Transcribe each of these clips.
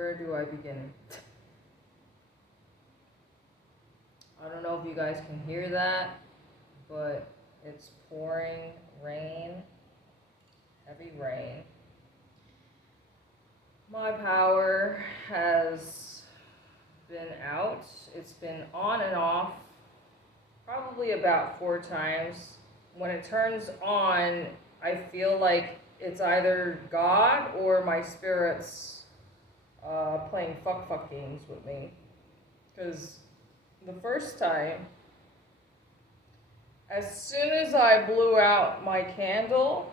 Where do I begin? I don't know if you guys can hear that, but it's pouring rain, heavy rain. My power has been out. It's been on and off probably about 4 times. When it turns on, I feel like it's either God or my spirits playing fuck games with me. Because the first time, as soon as I blew out my candle,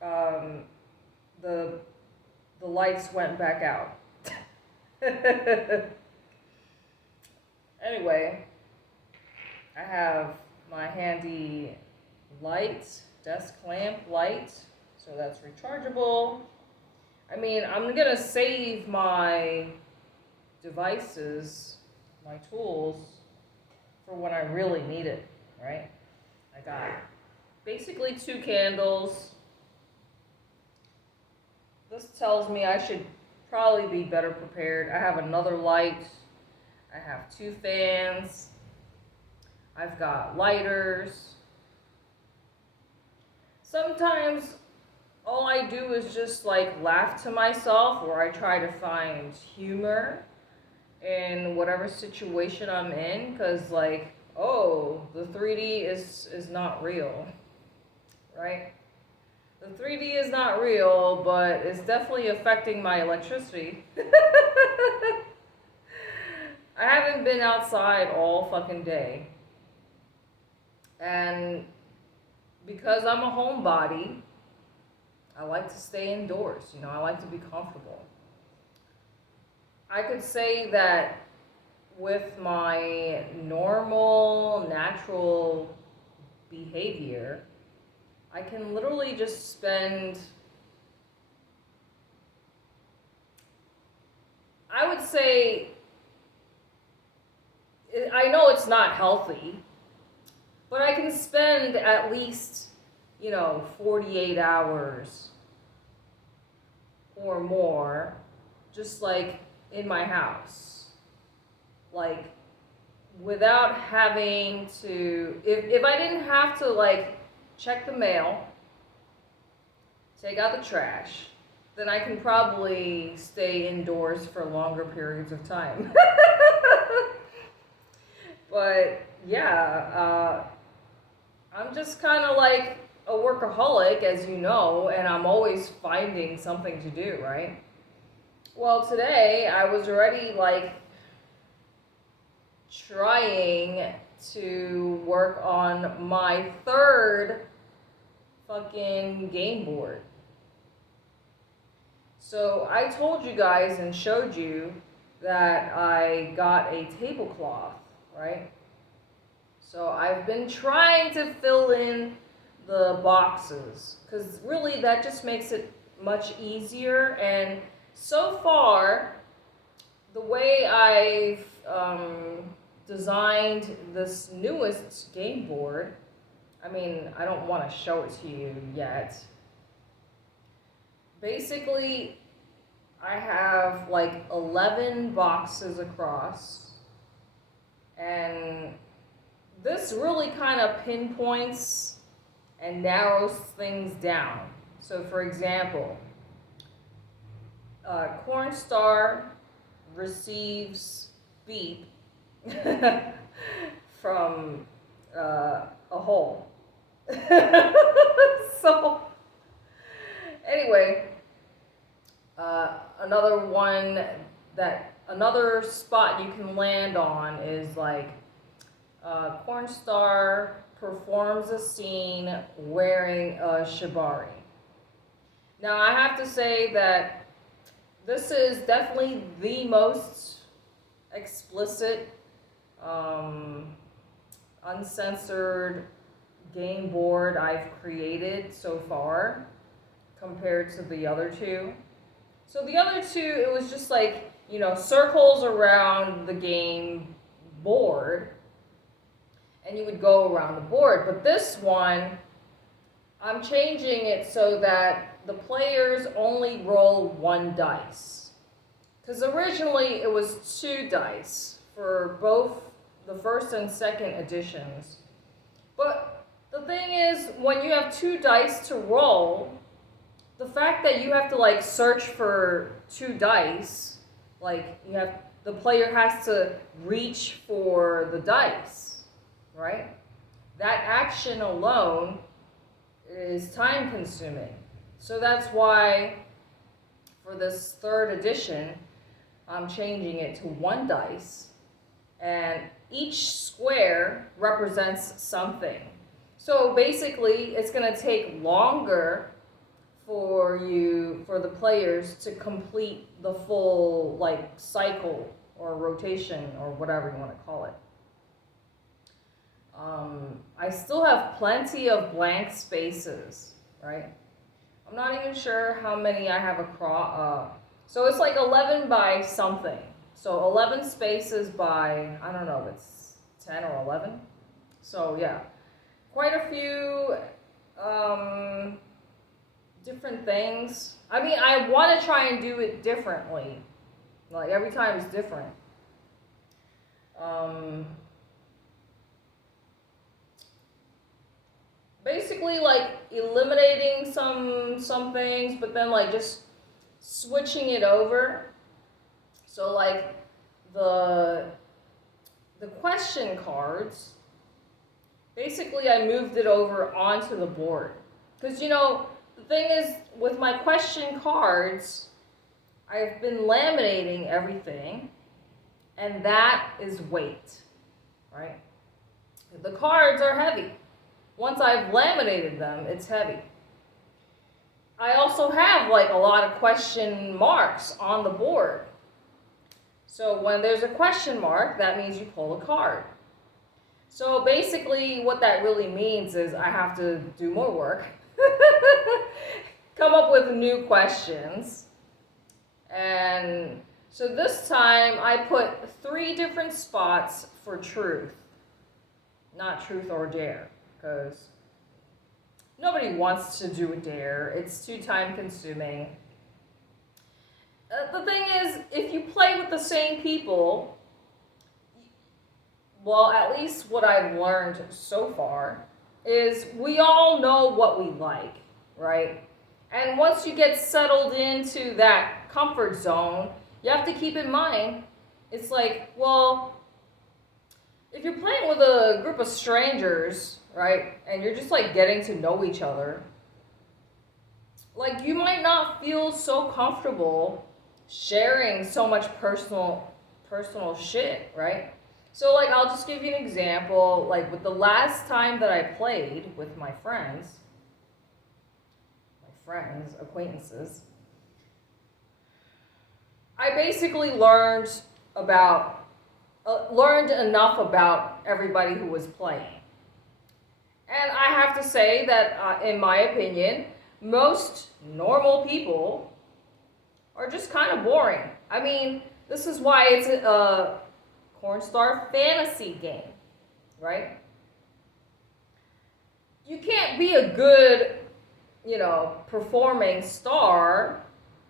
the lights went back out. Anyway, I have my handy light, desk lamp light, so that's rechargeable. I mean, I'm gonna save my devices, my tools, for when I really need it, right? I got basically 2 candles. This tells me I should probably be better prepared. I have another light. I have 2 fans. I've got lighters. Sometimes all I do is just like laugh to myself, or I try to find humor in whatever situation I'm in, because like, oh, the 3D is not real, right? The 3D is not real, but it's definitely affecting my electricity. I haven't been outside all fucking day. And because I'm a homebody, I like to stay indoors. You know, I like to be comfortable. I could say that with my normal, natural behavior, I can literally just spend, I would say, I know it's not healthy, but I can spend at least, 48 hours or more just like in my house. Like, without having to, if I didn't have to like check the mail, take out the trash, then I can probably stay indoors for longer periods of time. But yeah, I'm just kind of like a workaholic, as you know, and I'm always finding something to do, right? Well, today I was already like trying to work on my 3rd fucking game board. So I told you guys and showed you that I got a tablecloth, right? So I've been trying to fill in the boxes, because really that just makes it much easier. And so far, the way I've designed this newest game board, I mean, I don't want to show it to you yet. Basically, I have like 11 boxes across, and this really kind of pinpoints and narrows things down. So for example, Cornstar receives beep from a hole. So anyway, another spot you can land on is like Cornstar performs a scene wearing a shibari. Now I have to say that this is definitely the most explicit, uncensored game board I've created so far compared to the other 2. So the other 2, it was just like, circles around the game board, and you would go around the board. But this one, I'm changing it so that the players only roll one dice. Because originally it was two dice for both the first and second editions. But the thing is, when you have two dice to roll, the fact that you have to like search for two dice, like the player has to reach for the dice, right? That action alone is time consuming. So that's why for this third edition, I'm changing it to one dice, and each square represents something. So basically, it's going to take longer for the players to complete the full like cycle or rotation or whatever you want to call it. I still have plenty of blank spaces, right? I'm not even sure how many I have across. So it's like 11 by something. So 11 spaces by, I don't know if it's 10 or 11. So yeah, quite a few different things. I mean, I want to try and do it differently. Like every time is different. Basically like eliminating some things, but then like just switching it over. So like the question cards, basically I moved it over onto the board. Because the thing is with my question cards, I've been laminating everything, and that is weight, right? The cards are heavy. Once I've laminated them, it's heavy. I also have like a lot of question marks on the board. So when there's a question mark, that means you pull a card. So basically what that really means is I have to do more work, come up with new questions. And so this time I put 3 different spots for truth. Not truth or dare, because nobody wants to do a dare. It's too time consuming. The thing is, if you play with the same people, well, at least what I've learned so far is we all know what we like, right? And once you get settled into that comfort zone, you have to keep in mind, it's like, well, if you're playing with a group of strangers, right, and you're just like getting to know each other, like you might not feel so comfortable sharing so much personal shit, right? So like I'll just give you an example, like with the last time that I played with my friends, acquaintances, I basically learned enough about everybody who was playing. And I have to say that, in my opinion, most normal people are just kind of boring. I mean, this is why it's a Cornstar fantasy game, right? You can't be a good, performing star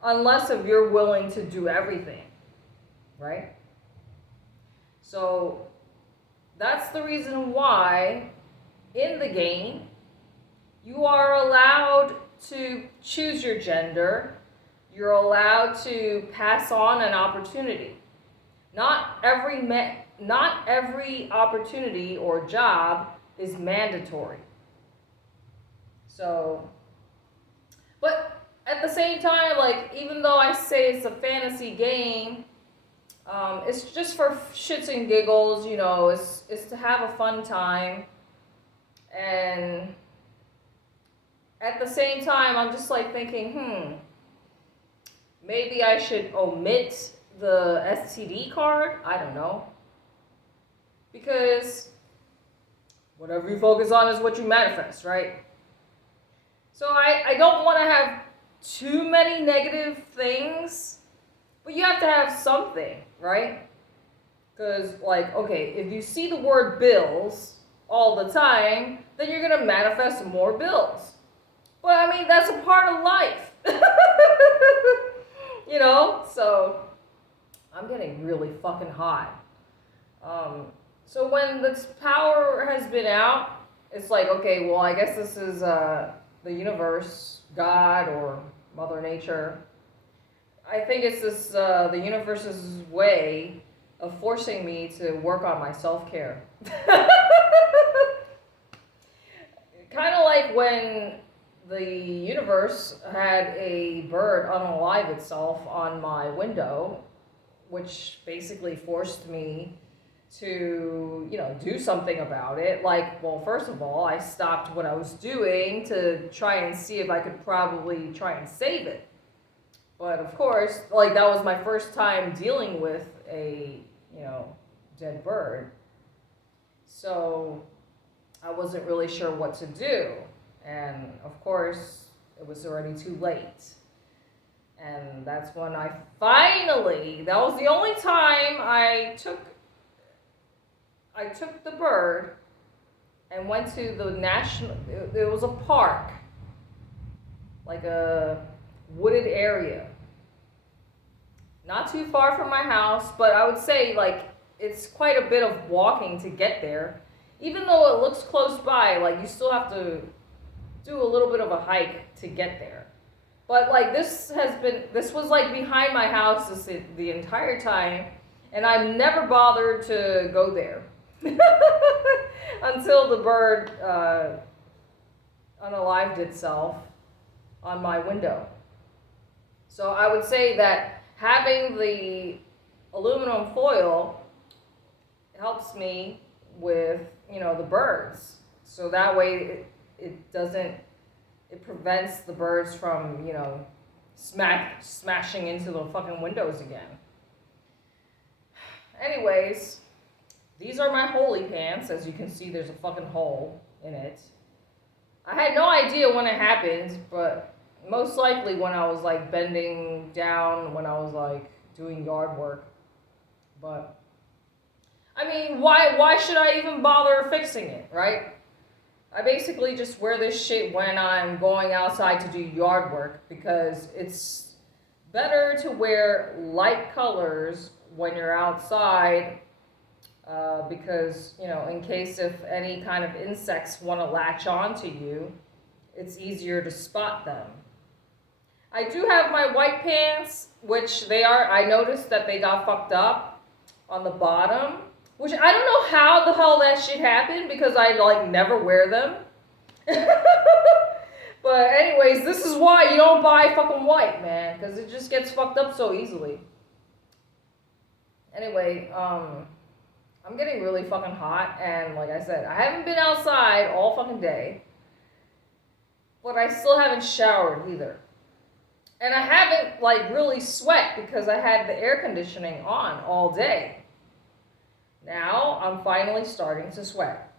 unless if you're willing to do everything, right? So that's the reason why in the game you are allowed to choose your gender. You're allowed to pass on an opportunity. Not every opportunity or job is mandatory. So, but at the same time, like, even though I say it's a fantasy game, it's just for shits and giggles, it's to have a fun time. And at the same time, I'm just like thinking, maybe I should omit the STD card. I don't know. Because whatever you focus on is what you manifest, right? So I don't want to have too many negative things, but you have to have something, right? Because, like, okay, if you see the word bills all the time, then you're going to manifest more bills. Well, I mean, that's a part of life. So I'm getting really fucking hot. So when this power has been out, it's like, okay, well, I guess this is the universe, God, or Mother Nature. I think it's this the universe's way of forcing me to work on my self-care. Kind of like when the universe had a bird unalive itself on my window, which basically forced me to, do something about it. Like, well, first of all, I stopped what I was doing to try and see if I could probably try and save it. But of course, like, that was my first time dealing with a, dead bird. So I wasn't really sure what to do. And of course, it was already too late. And that's when that was the only time I took the bird and went to the it was a park, like a wooded area. Not too far from my house, but I would say, like, it's quite a bit of walking to get there. Even though it looks close by, like, you still have to do a little bit of a hike to get there. But, like, this was, like, behind my house the entire time, and I've never bothered to go there. Until the bird unalived itself on my window. So I would say that having the aluminum foil helps me with, the birds. So that way it prevents the birds from, smashing into the fucking windows again. Anyways, these are my holy pants. As you can see, there's a fucking hole in it. I had no idea when it happened, but most likely when I was, like, bending down, when I was, like, doing yard work. But, I mean, why should I even bother fixing it, right? I basically just wear this shit when I'm going outside to do yard work, because it's better to wear light colors when you're outside, because, in case if any kind of insects want to latch onto you, it's easier to spot them. I do have my white pants, which I noticed that they got fucked up on the bottom, which I don't know how the hell that shit happened, because I, like, never wear them. But anyways, this is why you don't buy fucking white, man, because it just gets fucked up so easily. Anyway, I'm getting really fucking hot, and like I said, I haven't been outside all fucking day, but I still haven't showered either. And I haven't, like, really sweat because I had the air conditioning on all day. Now, I'm finally starting to sweat.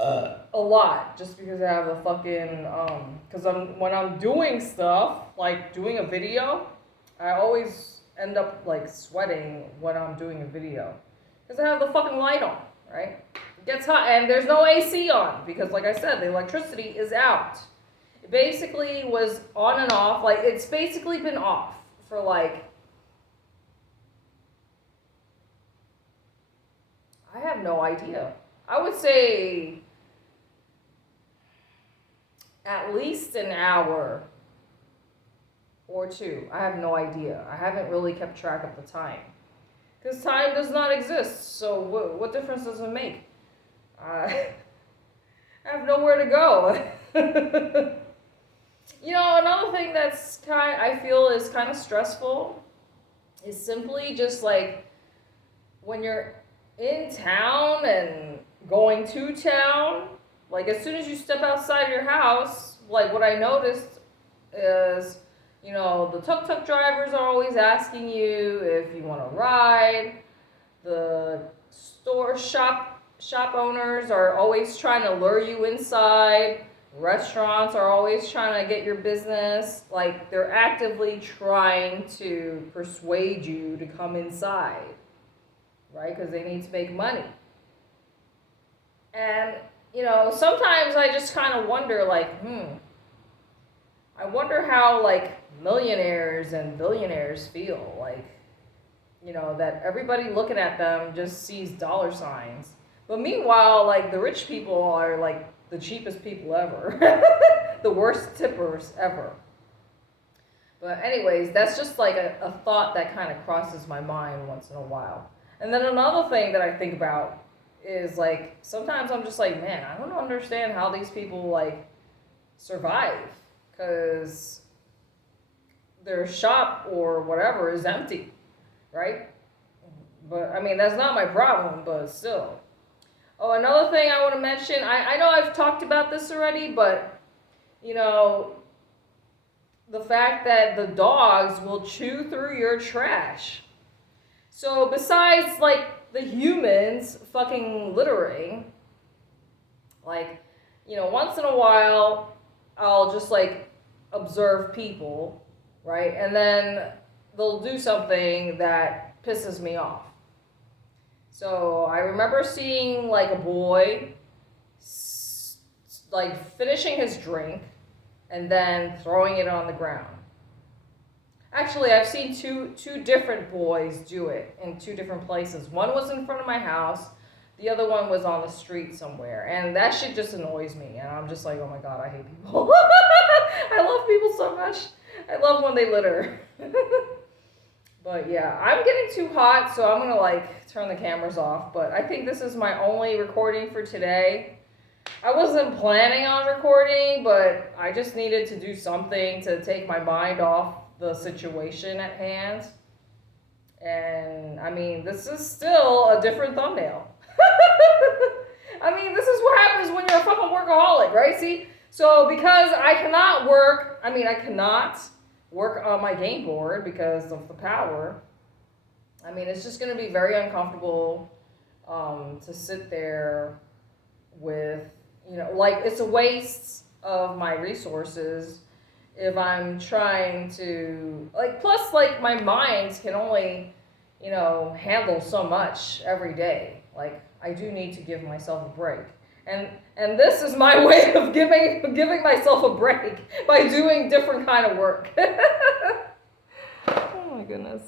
A lot, just because I have a fucking, because when I'm doing stuff, like doing a video, I always end up, like, sweating when I'm doing a video. Because I have the fucking light on, right? It gets hot, and there's no AC on, because, like I said, the electricity is out. It basically was on and off, like, it's basically been off for, like, I have no idea. I would say at least an hour or two. I have no idea. I haven't really kept track of the time. Because time does not exist, so what difference does it make? I have nowhere to go. Another thing that's I feel is kind of stressful is simply just, like, when you're in town and going to town, like, as soon as you step outside your house, like, what I noticed is, the tuk-tuk drivers are always asking you if you want to ride. The shop owners are always trying to lure you inside. Restaurants are always trying to get your business. Like, they're actively trying to persuade you to come inside, right? Because they need to make money. And sometimes I just kind of wonder, like, I wonder how, like, millionaires and billionaires feel. Like, that everybody looking at them just sees dollar signs. But meanwhile, like, the rich people are, like, the cheapest people ever, the worst tippers ever. But anyways, that's just like a thought that kind of crosses my mind once in a while. And then another thing that I think about is, like, sometimes I'm just like, man, I don't understand how these people, like, survive, because their shop or whatever is empty, right? But I mean, that's not my problem, but still. Oh, another thing I want to mention, I know I've talked about this already, but the fact that the dogs will chew through your trash. So besides, like, the humans fucking littering, like, once in a while, I'll just, like, observe people, right? And then they'll do something that pisses me off. So I remember seeing, like, a boy, like, finishing his drink and then throwing it on the ground. Actually, I've seen two different boys do it in two different places. One was in front of my house. The other one was on the street somewhere. And that shit just annoys me. And I'm just like, oh my God, I hate people. I love people so much. I love when they litter. But yeah, I'm getting too hot, so I'm going to, like, turn the cameras off. But I think this is my only recording for today. I wasn't planning on recording, but I just needed to do something to take my mind off the situation at hand. And I mean, this is still a different thumbnail. I mean, this is what happens when you're a fucking workaholic, right? See? So because I cannot work on my game board because of the power. I mean, it's just going to be very uncomfortable to sit there with, like, it's a waste of my resources if I'm trying to, like, plus, like, my mind can only, handle so much every day. Like, I do need to give myself a break. And this is my way of giving myself a break by doing different kind of work. Oh my goodness.